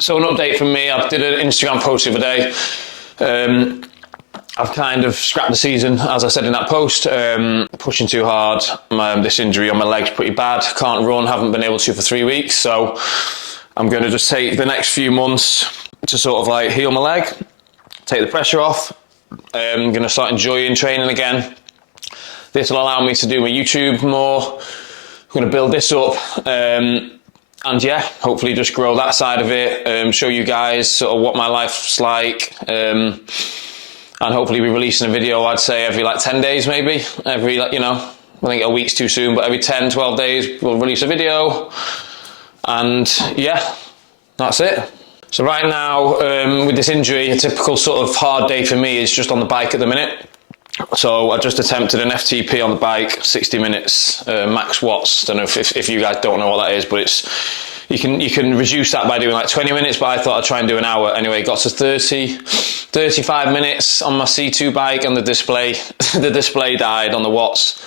So an update from me, I did an Instagram post the other day. I've kind of scrapped the season, as I said in that post, pushing too hard. This injury on my leg's pretty bad, can't run, haven't been able to for 3 weeks, so I'm going to just take the next few months to sort of like heal my leg, take the pressure off. I'm going to start enjoying training again. This will allow me to do my YouTube more. I'm going to build this up. And yeah, hopefully just grow that side of it, show you guys sort of what my life's like, and hopefully be releasing a video, I'd say every like 10 days maybe, every, like, you know, I think a week's too soon, but every 10, 12 days we'll release a video, and yeah, that's it. So right now, with this injury, a typical sort of hard day for me is just on the bike at the minute. So I just attempted an FTP on the bike, 60 minutes, max watts. Don't know if you guys don't know what that is, but it's you can reduce that by doing like 20 minutes, but I thought I'd try and do an hour. Anyway, got to 35 minutes on my C2 bike, and the display died on the watts.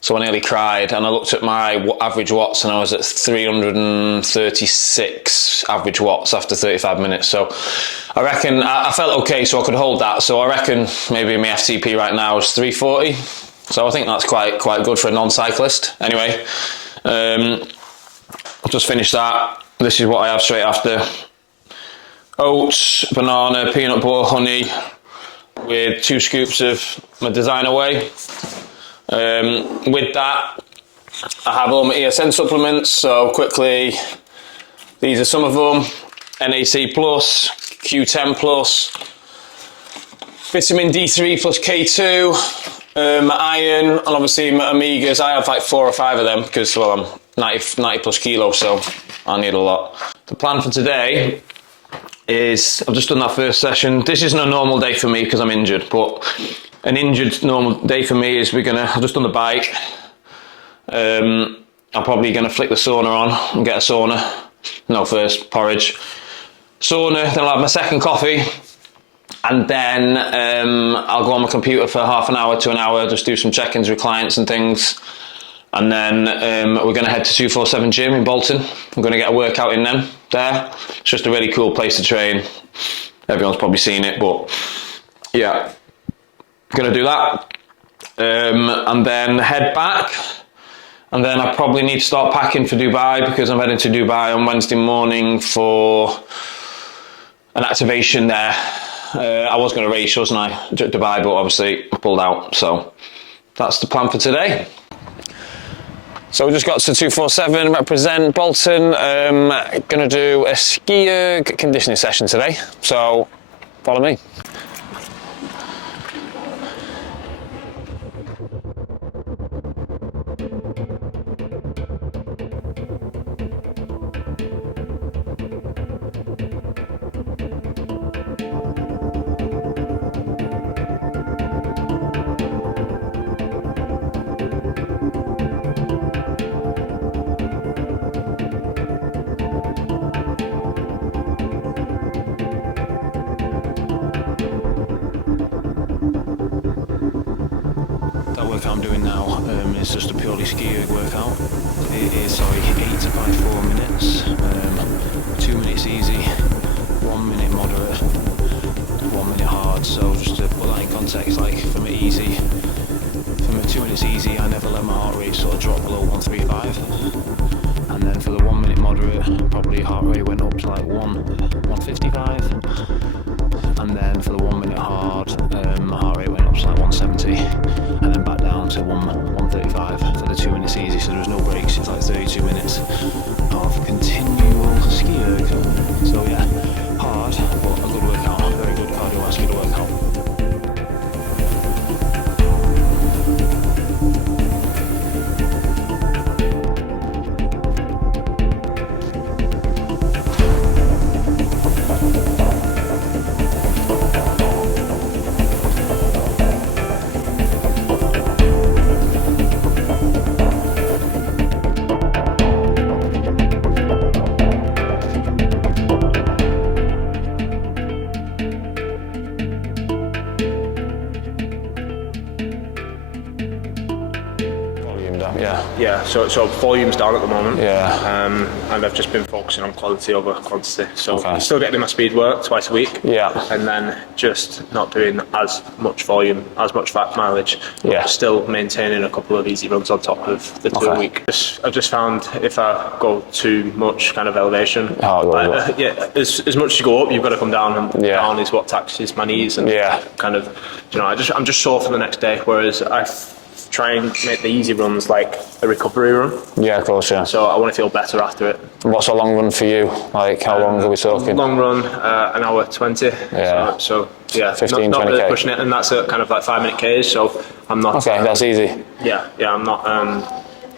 So I nearly cried, and I looked at my average watts, and I was at 336 average watts after 35 minutes. So I reckon I felt okay, so I could hold that. So I reckon maybe my FTP right now is 340. So I think that's quite good for a non-cyclist. Anyway, I've just finished that. This is what I have straight after: oats, banana, peanut butter, honey, with 2 scoops of my designer whey. With that, I have all my ESN supplements. So quickly, these are some of them: NAC plus, Q10 plus, vitamin D3 plus K2, my iron, and obviously my omegas. I have like 4 or 5 of them because, well, I'm 90 plus kilos, so I need a lot. The plan for today is, I've just done that first session. This isn't a normal day for me because I'm injured, but an injured normal day for me is I've just done the bike. I'm probably going to flick the sauna on and get a sauna. No, first porridge. Sauna, then I'll have my second coffee, and then I'll go on my computer for half an hour to an hour, just do some check-ins with clients and things. And then we're going to head to 247 Gym in Bolton. I'm going to get a workout in there. It's just a really cool place to train. Everyone's probably seen it, but yeah. Going to do that, and then head back, and then I probably need to start packing for Dubai, because I'm heading to Dubai on Wednesday morning for an activation there. I was going to race, wasn't I, Dubai, but obviously I pulled out. So that's the plan for today. So we just got to 247, represent Bolton. Going to do a ski erg conditioning session today, so follow me. I'm doing now is just a purely ski erg workout. It is 8 by 4 minutes, 2 minutes easy, 1 minute moderate, 1 minute hard. So just to put that in context, like from 2 minutes easy, I never let my heart rate sort of drop below 135, and then for the 1 minute moderate, probably heart rate went up to like 155, and then for the 1 minute hard, my heart rate went up to like 170, and then back down to 135 for the 2 minutes easy. So there was no breaks. It's like 32 minutes of continual ski erg. So yeah, hard, but a good workout, very good cardiovascular workout. Yeah, so volume's down at the moment. Yeah. And I've just been focusing on quality over quantity. So I'm still getting my speed work twice a week. Yeah. And then just not doing as much volume, as much fat mileage. Yeah. Still maintaining a couple of easy runs on top of the 2 a week. I've just found if I go too much kind of elevation, as much as you go up, you've got to come down, and down is what taxes my knees, and kind of, I'm just sore for the next day. Whereas I try and make the easy runs like a recovery run. Yeah, of course, yeah. So I want to feel better after it. What's a long run for you? Like, how long are we talking? Long run, an hour 20. Yeah. So yeah, 15, not 20K. really pushing it, and that's a kind of like 5 minute Ks. So I'm not. Okay, that's easy. Yeah, I'm not.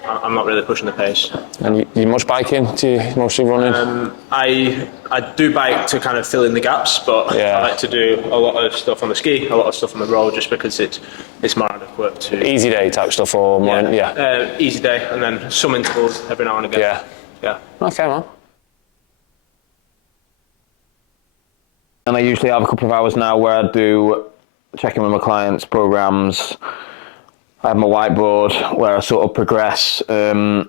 I'm not really pushing the pace. And you much biking? Do you mostly running? I do bike to kind of fill in the gaps, but I like to do a lot of stuff on the ski, a lot of stuff on the road, just because it's more adequate to... Easy day type stuff, or more... easy day, and then some intervals every now and again. Yeah. Okay, man. And I usually have a couple of hours now where I do checking with my clients' programs. I have my whiteboard where I sort of progress. A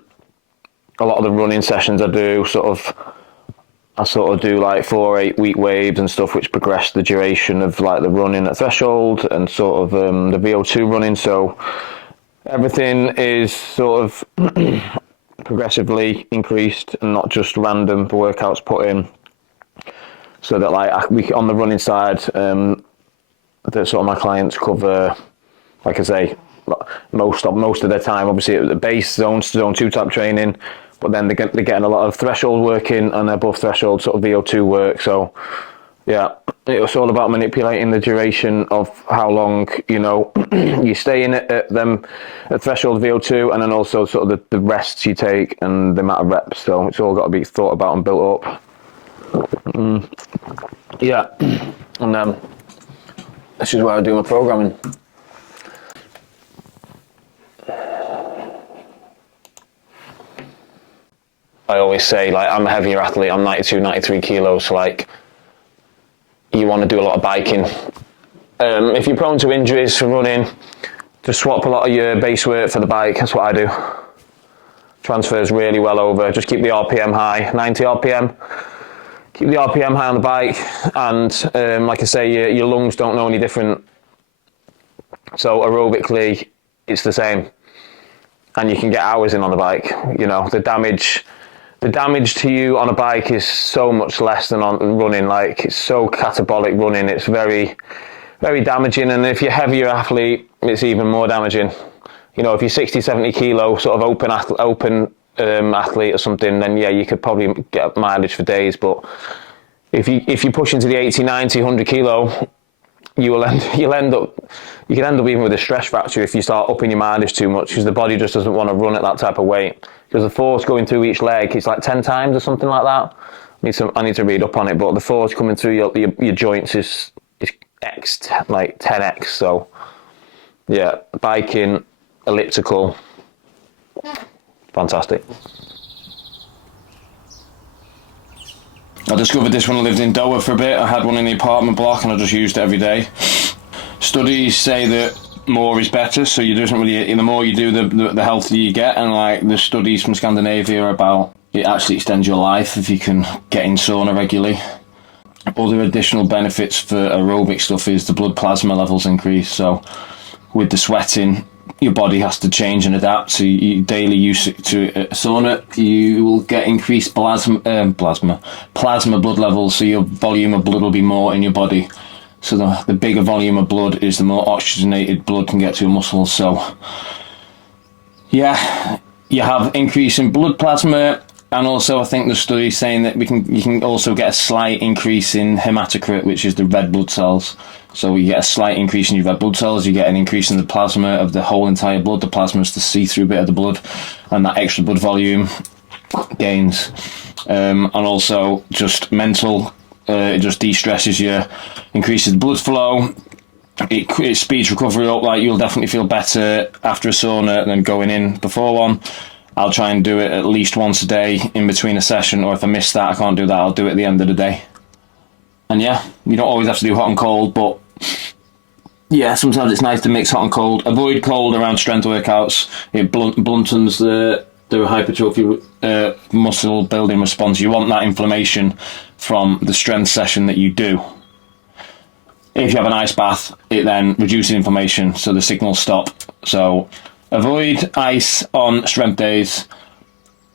lot of the running sessions I do I do like 4 8-week waves and stuff, which progress the duration of like the running at threshold and sort of the VO2 running. So everything is sort of progressively increased and not just random workouts put in. So that like we on the running side, that sort of my clients cover, like I say, most of their time obviously at the base zone 2 type training, but then they're getting a lot of threshold work in and above threshold sort of VO2 work. So yeah, it's all about manipulating the duration of how long you stay in it at threshold VO2, and then also sort of the rests you take and the amount of reps. So it's all got to be thought about and built up. Yeah, and this is where I do my programming. I always say, like, I'm a heavier athlete, I'm 92, 93 kilos, so like, you want to do a lot of biking. If you're prone to injuries from running, just swap a lot of your base weight for the bike, that's what I do. Transfers really well over, just keep the RPM high, 90 RPM. Keep the RPM high on the bike, and like I say, your lungs don't know any different. So aerobically, it's the same. And you can get hours in on the bike. The damage to you on a bike is so much less than on running. Like, it's so catabolic running. It's very, very damaging. And if you're a heavier athlete, it's even more damaging. If you're 60, 70 kilo, sort of open athlete or something, then yeah, you could probably get mileage for days. But if you push into the 80, 90, 100 kilo, you can end up even with a stress fracture if you start upping your mileage too much, because the body just doesn't want to run at that type of weight. Because the force going through each leg, it's like 10 times or something like that. I need to read up on it, but the force coming through your joints is X, like 10x. So yeah, biking, elliptical, fantastic. I discovered this when I lived in Doha for a bit. I had one in the apartment block and I just used it every day. Studies say that more is better, so the more you do, the healthier you get, and like the studies from Scandinavia are about it actually extends your life if you can get in sauna regularly. Other additional benefits for aerobic stuff is the blood plasma levels increase, so with the sweating your body has to change and adapt, so daily use to sauna, you will get increased plasma blood levels, so your volume of blood will be more in your body. So the bigger volume of blood is the more oxygenated blood can get to your muscles. So yeah, you have increase in blood plasma, and also I think the study is saying that you can also get a slight increase in hematocrit, which is the red blood cells. So you get a slight increase in your red blood cells, you get an increase in the plasma of the whole entire blood. The plasma is the see-through bit of the blood, and that extra blood volume gains. And also just mental, it just de-stresses you, increases the blood flow, it speeds recovery up. Like, you'll definitely feel better after a sauna than going in before one. I'll try and do it at least once a day in between a session, or if I miss that, I can't do that, I'll do it at the end of the day. And yeah, you don't always have to do hot and cold, but Yeah, sometimes it's nice to mix hot and cold. Avoid cold around strength workouts. It bluntens the hypertrophy muscle building response. You want that inflammation from the strength session that you do. If you have an ice bath, it then reduces inflammation, so the signals stop. So avoid ice on strength days.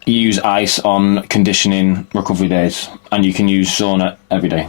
Use ice on conditioning recovery days, and you can use sauna every day.